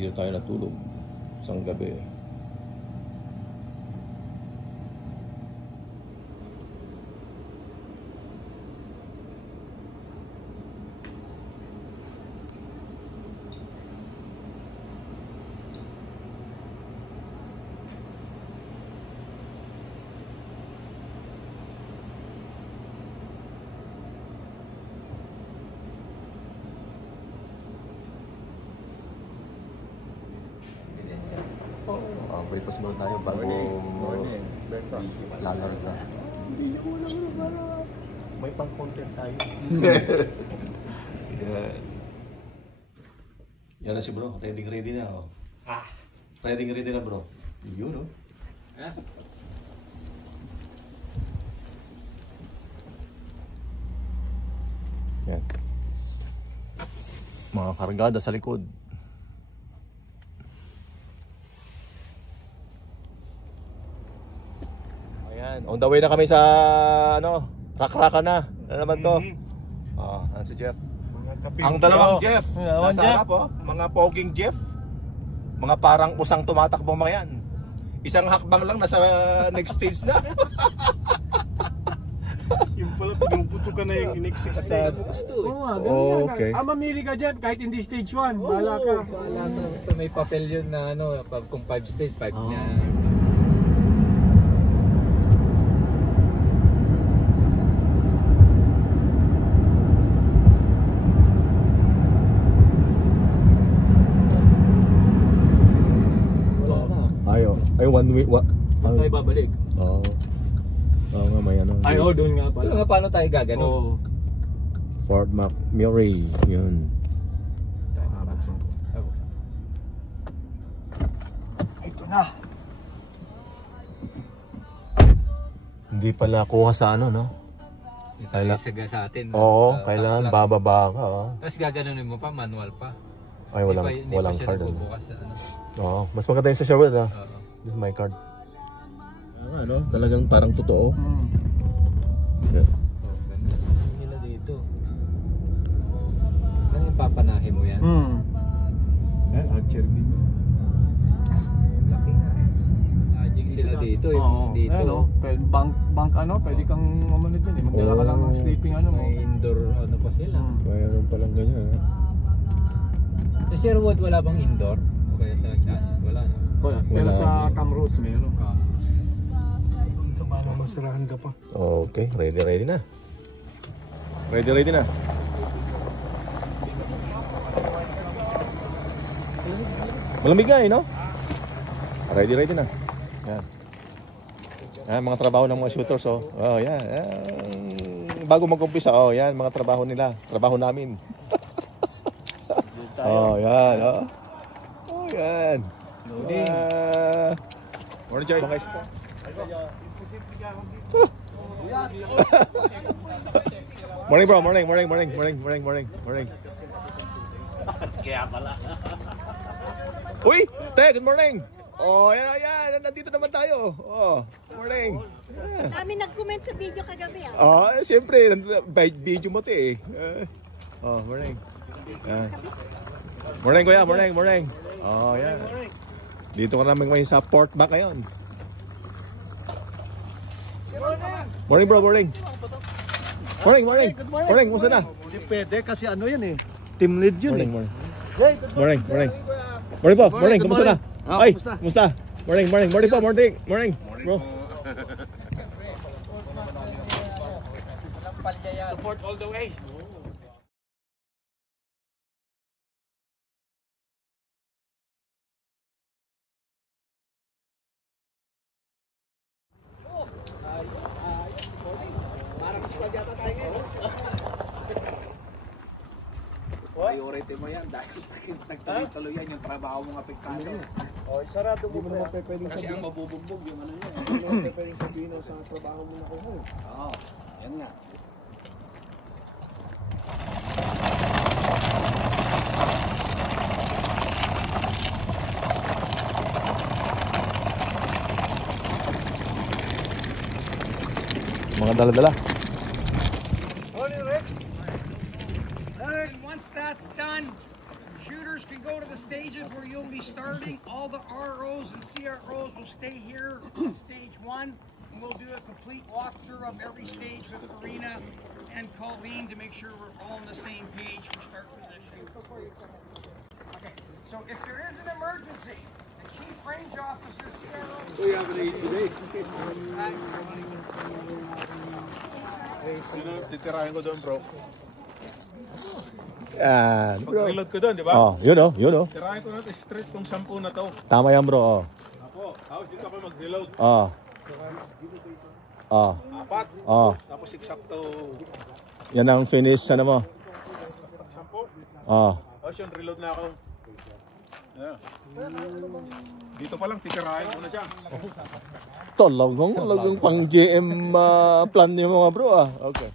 hindi tayo natulog isang gabi. Breakfast muna tayo bago lalaro na. Hindi ko lang para may pang-content tayo. Yan na si bro, ready na. Oh. Ready na bro. Yun, no? Yan. Mga kargada sa likod. On the way na kami sa Rakraka na. Ano naman to? Ano si Jeff? Ang dalawang Jeff. Nasa harap mga poging Jeff. Mga parang usang tumatakbong mga yan. Isang hakbang lang nasa next stage na. Yung pala pinuputo ka na yung next stage. Oo nga, ganun okay. Mamili ka dyan kahit hindi stage 1. Bahala ka. Basta may papel yun na kung 5 stage, 5 niya. Ay, one way. Tayo babalik. Oo. Oo nga, may ano. Ay, doon nga pala. Nga, paano tayo gagano? Fort McMurray, yun. Ito na. Hindi pala kuha sa no? Kailangan sa atin. Oo, kailangan bababa ka. Tapos gaganunin mo pa, manual pa. Ay, walang card. Oo, mas maganda yung sa Sherwood, This is my card. Talagang parang totoo. Yeah. Ganda. Nila dito. Ano yung papanahin mo yan? Yan, archer beam. Laki nga Magic sila dito. Dito. Bank pwede kang mamanod dyan Magdala ka lang ng sleeping mo. May indoor pa sila. Mayroon palang ganyan. Sa Sherwood wala bang indoor? O kaya sa chassis? Wala na. Pero sa Camrose meron ka. Masirahan ka pa. Okay, ready na. Ready na. Malamig nga no? Ready na. Yan. Mga trabaho ng mga shooters yan. Bago mag-umpisa yan mga trabaho nila. Trabaho namin. Yan. Yan. Morning, Joy. Morning, bro. Morning. Kaya pala. Uy, te, good morning. Yan. Nandito naman tayo. Morning. Dami nag-comment sa video kagabi Siyempre, video mo te morning. Morning, kuya. Morning. Yan. Dito ka namin ngayon sa Port Mac ngayon. Morning, bro. Morning. Kumusta na? Hindi pwede kasi yan team lead yun Morning. Morning po. Morning. Kumusta na? Ay, kumusta? Morning po. Morning. Bro. Support all the way. Priority mo yan dahil nagtuloy-tuloy yan yung trabaho mong apektado. Sarado mo naman pwedeng kasi ang mabubugbog yung ano niya. Hindi mo naman pwedeng sabihin sa trabaho mo nakuha. Yan nga. Mga dala-dala. Once that's done, Shooters can go to the stages where you'll be starting. All the ROs and CROs will stay here at stage 1. And we'll do a complete walkthrough of every stage with Karina and Colleen to make sure we're all on the same page for start position. Okay, so if there is an emergency, the Chief Range Officer, CRO... We have an 8 today. Titirahin ko doon, bro. Yan, bro. Reload ko doon, di ba? Oh, yun oh, yun oh. Tirahin ko na straight tong 10 na to. Tama yan, bro. Oh. Ako, tapos dito pa mag-reload. Oh. Oh. 4. Oh. Tapos eksakto Yan ang finish ano mo. 10. Oh. Tapos yun, reload na ako. Yeah. Dito pa lang, titirahin ko na siya. Talagang pang JM plan niyo mga bro ah. Okay.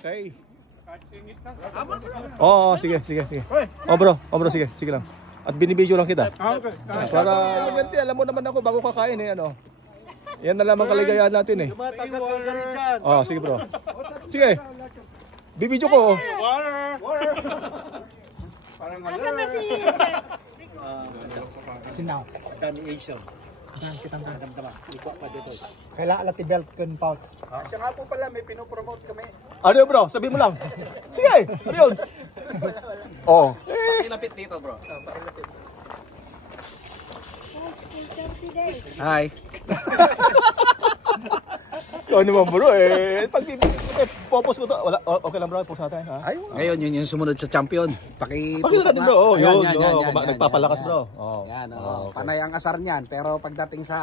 Okay. Oh, sige. Oh bro, sige lang. At binibidyo lang kita. Okay. Para elegante, alam mo naman ako bago kakain eh ano. Yan na lamang kaligayahan natin eh. Oh, sige bro. Sige. Bibidyo ko. Water! Asan na si... Sinaw. Dami Asian. Kitang damdama. Iko pa dito. Kailangan lati belt kun pouch. Siya nga po pala may pinopromote kami. Ano yun bro? Sabi mo lang. Sige. Ano yun? Oh. Pakilapit dito, bro. Pakilapit. Hi. Ikaw naman bro eh. Pag popos ko to. Wala. Okay lang bro. Post natin ha. Ngayon, yun yung sumunod sa champion. Pakita natin bro. Oh, yun. Nagpapalakas bro. Oh. Yan, panay ang asar niyan. Pero pagdating sa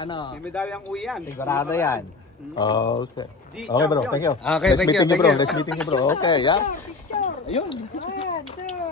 ano, May medalyang uwi yan. sigurado yan. Okay. Okay bro. Thank you. Okay, Nice thank you, meeting you thank bro. you. Nice meeting you bro. Okay, yeah. Picture. Ayun. 1, 2,